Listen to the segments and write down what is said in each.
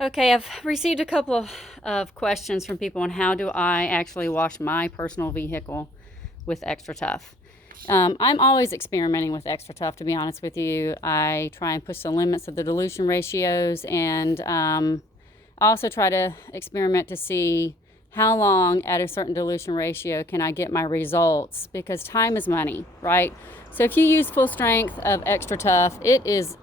Okay, I've received a couple of questions from people on how do I actually wash my personal vehicle with Extra Tough. I'm always experimenting with Extra Tough, to be honest with you. I try and push the limits of the dilution ratios, and I also try to experiment to see how long at a certain dilution ratio can I get my results, because time is money, right? So if you use full strength of Extra Tough, it is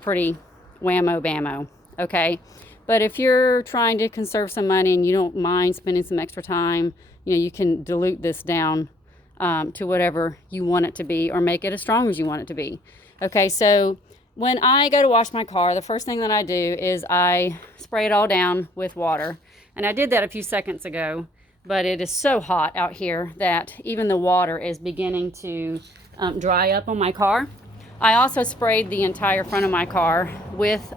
pretty whammo bammo, okay? But if you're trying to conserve some money and you don't mind spending some extra time, you can dilute this down to whatever you want it to be, or make it as strong as you want it to be. Okay, so when I go to wash my car, the first thing that I do is I spray it all down with water. And I did that a few seconds ago, but it is so hot out here that even the water is beginning to dry up on my car. I also sprayed the entire front of my car with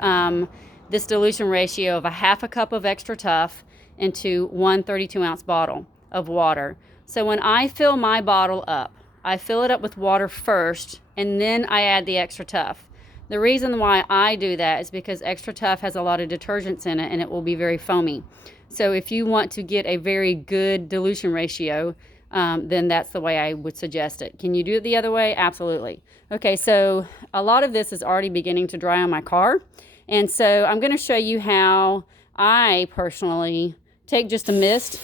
this dilution ratio of a half a cup of Extra Tough into one 32-ounce bottle of water. So when I fill my bottle up, I fill it up with water first, and then I add the Extra Tough. The reason why I do that is because Extra Tough has a lot of detergents in it, and it will be very foamy. So if you want to get a very good dilution ratio, then that's the way I would suggest it. Can you do it the other way? Absolutely. Okay, so a lot of this is already beginning to dry on my car. And so I'm going to show you how I personally take just a mist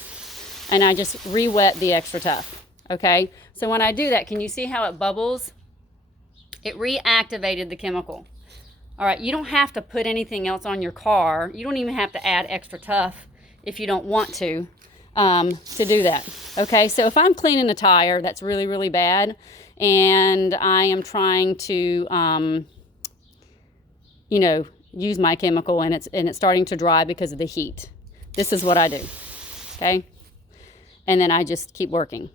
and I just re-wet the Extra Tough. Okay, so when I do that, can you see how it bubbles? It reactivated the chemical. All right, you don't have to put anything else on your car. You don't even have to add Extra Tough if you don't want to do that. Okay, so if I'm cleaning a tire that's really, really bad, and I am trying to, use my chemical, and it's starting to dry because of the heat, this is what I do. Okay, and then I just keep working.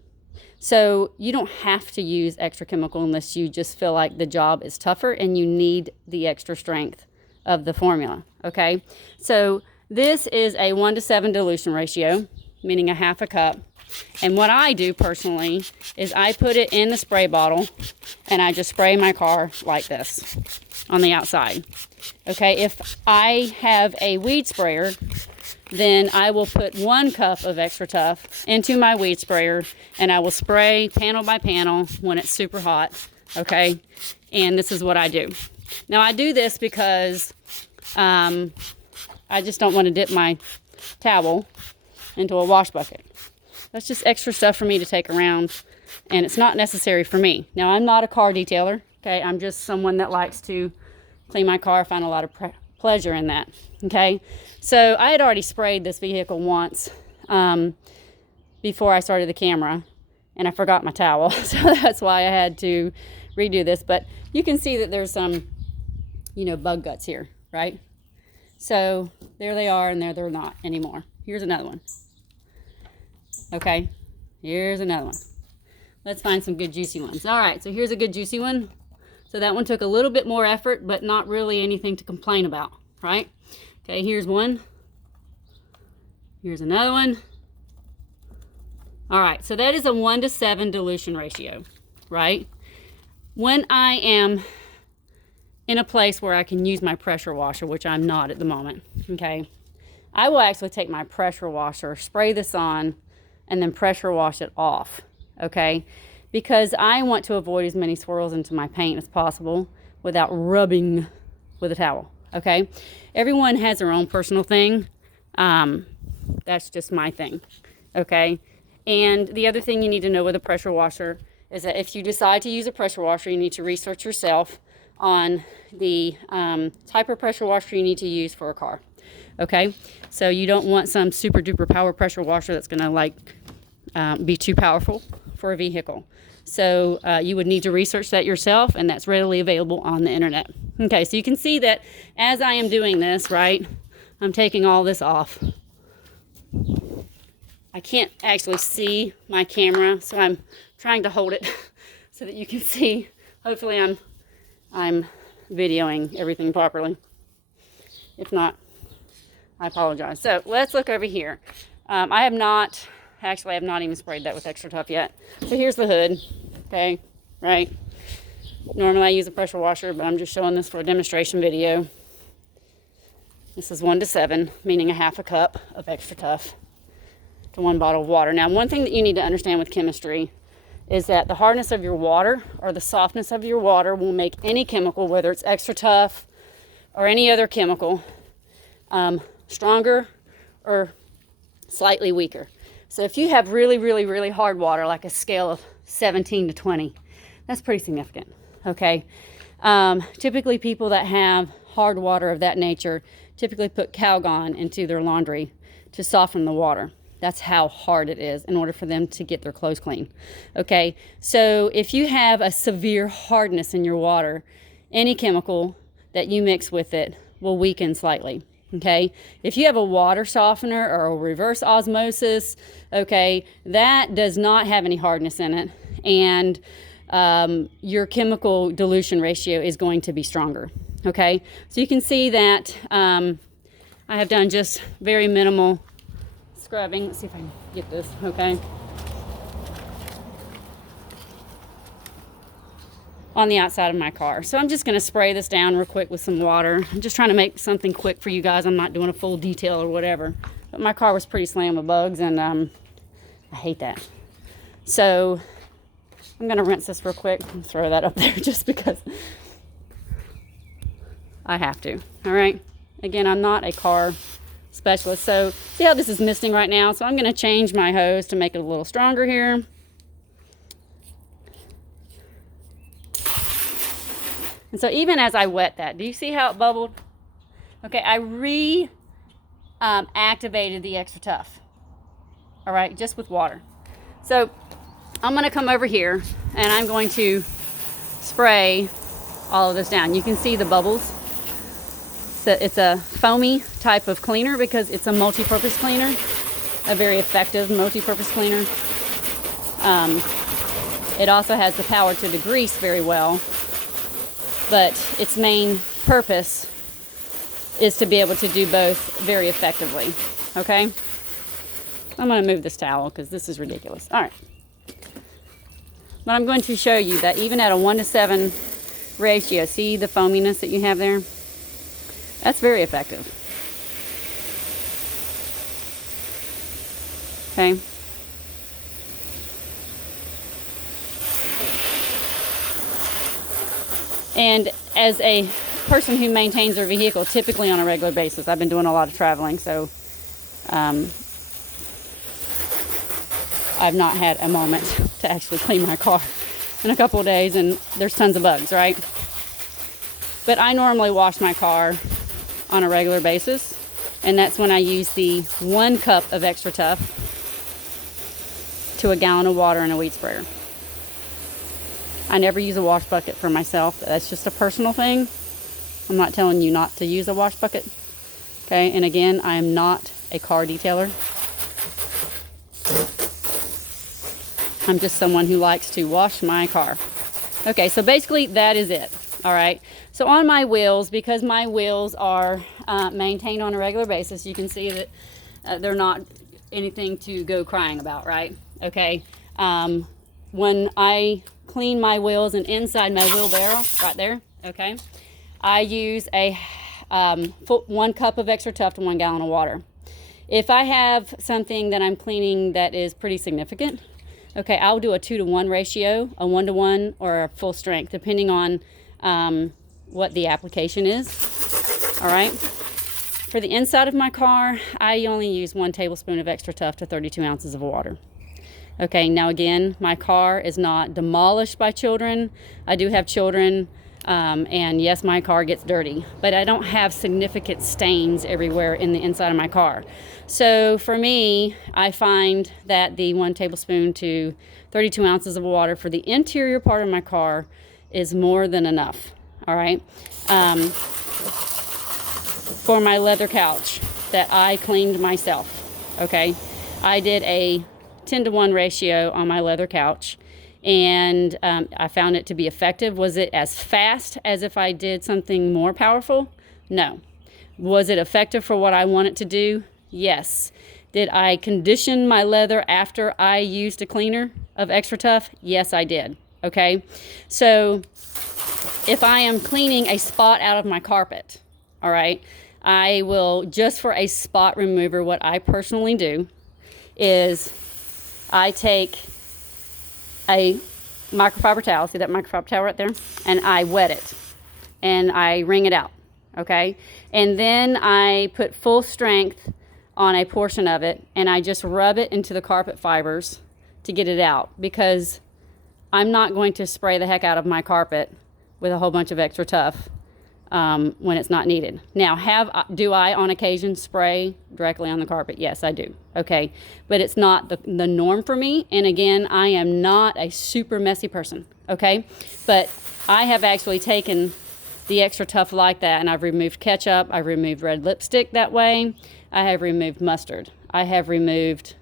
So you don't have to use extra chemical unless you just feel like the job is tougher and you need the extra strength of the formula. Okay, so this is a 1-to-7 dilution ratio, meaning a half a cup. And what I do personally is I put it in the spray bottle and I just spray my car like this on the outside. Okay, if I have a weed sprayer, then I will put 1 cup of Extra Tough into my weed sprayer and I will spray panel by panel when it's super hot. Okay, and this is what I do. Now I do this because I just don't want to dip my towel into a wash bucket. That's just extra stuff for me to take around, and it's not necessary for me. Now, I'm not a car detailer, okay? I'm just someone that likes to clean my car. I find a lot of pleasure in that, okay? So I had already sprayed this vehicle once before I started the camera, and I forgot my towel, so that's why I had to redo this. But you can see that there's some, bug guts here, right? So there they are, and there they're not anymore. Here's another one. Okay, here's another one. Let's find some good juicy ones. All right, so here's a good juicy one. So that one took a little bit more effort, but not really anything to complain about, right? Okay, here's one. Here's another one. All right, so that is a 1-to-7 dilution ratio, right? When I am in a place where I can use my pressure washer, which I'm not at the moment, okay, I will actually take my pressure washer, spray this on, and then pressure wash it off, okay? Because I want to avoid as many swirls into my paint as possible without rubbing with a towel, okay? Everyone has their own personal thing. That's just my thing, okay? And the other thing you need to know with a pressure washer is that if you decide to use a pressure washer, you need to research yourself on the type of pressure washer you need to use for a car. Okay, so you don't want some super duper power pressure washer that's going to be too powerful for a vehicle. So you would need to research that yourself, and that's readily available on the internet. Okay, so you can see that as I am doing this, right, I'm taking all this off. I can't actually see my camera, so I'm trying to hold it so that you can see. Hopefully I'm videoing everything properly. If not, I apologize. So let's look over here. I have not even sprayed that with Extra Tough yet. So here's the hood, okay, right? Normally I use a pressure washer, but I'm just showing this for a demonstration video. This is 1 to 7, meaning a half a cup of Extra Tough to 1 bottle of water. Now, one thing that you need to understand with chemistry is that the hardness of your water or the softness of your water will make any chemical, whether it's Extra Tough or any other chemical, stronger or slightly weaker. So if you have really, really, really hard water, like a scale of 17 to 20, that's pretty significant, okay? Typically people that have hard water of that nature typically put Calgon into their laundry to soften the water. That's how hard it is in order for them to get their clothes clean, okay? So if you have a severe hardness in your water, any chemical that you mix with it will weaken slightly, okay? If you have a water softener or a reverse osmosis, okay, that does not have any hardness in it, and your chemical dilution ratio is going to be stronger, okay? So you can see that I have done just very minimal scrubbing. Let's see if I can get this, okay? On the outside of my car. So I'm just going to spray this down real quick with some water. I'm just trying to make something quick for you guys. I'm not doing a full detail or whatever. But my car was pretty slammed with bugs, and I hate that. So I'm going to rinse this real quick and throw that up there just because I have to. All right. Again, I'm not a car specialist. So see how this is misting right now? So I'm going to change my hose to make it a little stronger here. And so even as I wet that, do you see how it bubbled? Okay, I activated the Extra Tough. All right, just with water. So I'm going to come over here and I'm going to spray all of this down. You can see the bubbles. So it's a foamy type of cleaner because it's a multi-purpose cleaner, a very effective multi-purpose cleaner. It also has the power to degrease very well, but its main purpose is to be able to do both very effectively, okay? I'm going to move this towel because this is ridiculous. All right. But I'm going to show you that even at a 1 to 7 ratio, see the foaminess that you have there? That's very effective. Okay. And as a person who maintains their vehicle typically on a regular basis, I've been doing a lot of traveling, so I've not had a moment to actually clean my car in a couple of days, and there's tons of bugs, right? But I normally wash my car on a regular basis, and that's when I use the 1 cup of Extra Tough to a gallon of water and a weed sprayer. I never use a wash bucket for myself. That's just a personal thing. I'm not telling you not to use a wash bucket. Okay, and again, I am not a car detailer. I'm just someone who likes to wash my car. Okay, so basically that is it. All right, so on my wheels, because my wheels are maintained on a regular basis, you can see that they're not anything to go crying about, right? Okay, when I clean my wheels and inside my wheelbarrow, right there, okay, I use a 1 cup of Extra Tough to 1 gallon of water. If I have something that I'm cleaning that is pretty significant, okay, I'll do a 2 to 1 ratio, a 1 to 1, or a full strength, depending on what the application is. All right. For the inside of my car, I only use 1 tablespoon of Extra Tough to 32 ounces of water. Okay, now again, my car is not demolished by children. I do have children, and yes, my car gets dirty, but I don't have significant stains everywhere in the inside of my car. So for me, I find that the 1 tablespoon to 32 ounces of water for the interior part of my car is more than enough, all right? For my leather couch that I cleaned myself, okay? I did a 10 to 1 ratio on my leather couch, and I found it to be effective. Was it as fast as if I did something more powerful? No. Was it effective for what I want it to do? Yes. Did I condition my leather after I used a cleaner of Extra Tough? Yes, I did. Okay. So if I am cleaning a spot out of my carpet, all right, I will, just for a spot remover, what I personally do is I take a microfiber towel, see that microfiber towel right there? And I wet it and I wring it out, okay? And then I put full strength on a portion of it and I just rub it into the carpet fibers to get it out, because I'm not going to spray the heck out of my carpet with a whole bunch of Extra Tough when it's not needed. Now, do I on occasion spray directly on the carpet? Yes, I do. Okay, but it's not the norm for me. And again, I am not a super messy person. Okay, but I have actually taken the Extra Tough like that, and I've removed ketchup. I've removed red lipstick that way. I have removed mustard. I have removed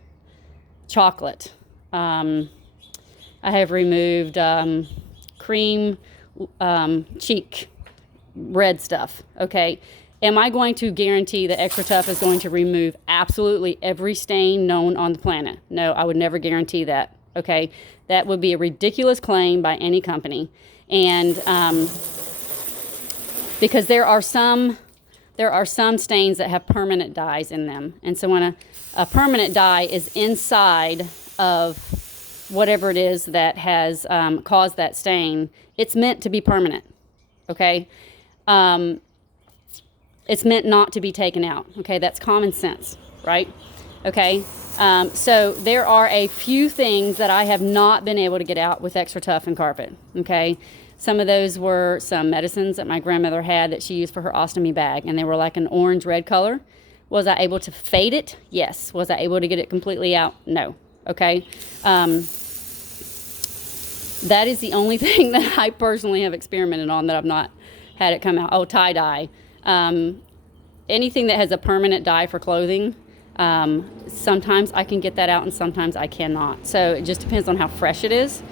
chocolate. I have removed cream cheek red stuff. Okay, am I going to guarantee that Extra Tough is going to remove absolutely every stain known on the planet? No, I would never guarantee that. Okay, that would be a ridiculous claim by any company. And because there are some stains that have permanent dyes in them, and so when a permanent dye is inside of whatever it is that has caused that stain, it's meant to be permanent. Okay, it's meant not to be taken out. Okay, that's common sense, right? Okay, so there are a few things that I have not been able to get out with Extra Tough and carpet. Okay, some of those were some medicines that my grandmother had that she used for her ostomy bag, and they were like an orange-red color. Was I able to fade it? Yes. Was I able to get it completely out? No. Okay. That is the only thing that I personally have experimented on that I've not had it come out. Oh, tie-dye. Anything that has a permanent dye for clothing, sometimes I can get that out and sometimes I cannot. So it just depends on how fresh it is.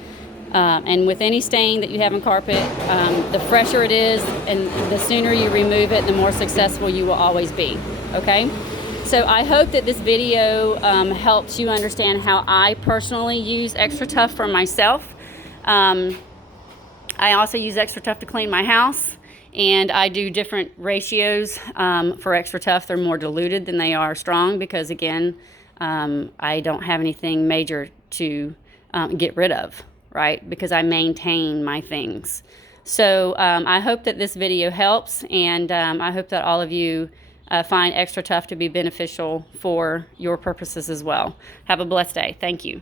And with any stain that you have in carpet, the fresher it is and the sooner you remove it, the more successful you will always be. Okay? So I hope that this video helps you understand how I personally use Extra Tough for myself. I also use Extra Tough to clean my house, and I do different ratios for Extra Tough. They're more diluted than they are strong because, again, I don't have anything major to get rid of, right? Because I maintain my things. So I hope that this video helps, and I hope that all of you find Extra Tough to be beneficial for your purposes as well. Have a blessed day. Thank you.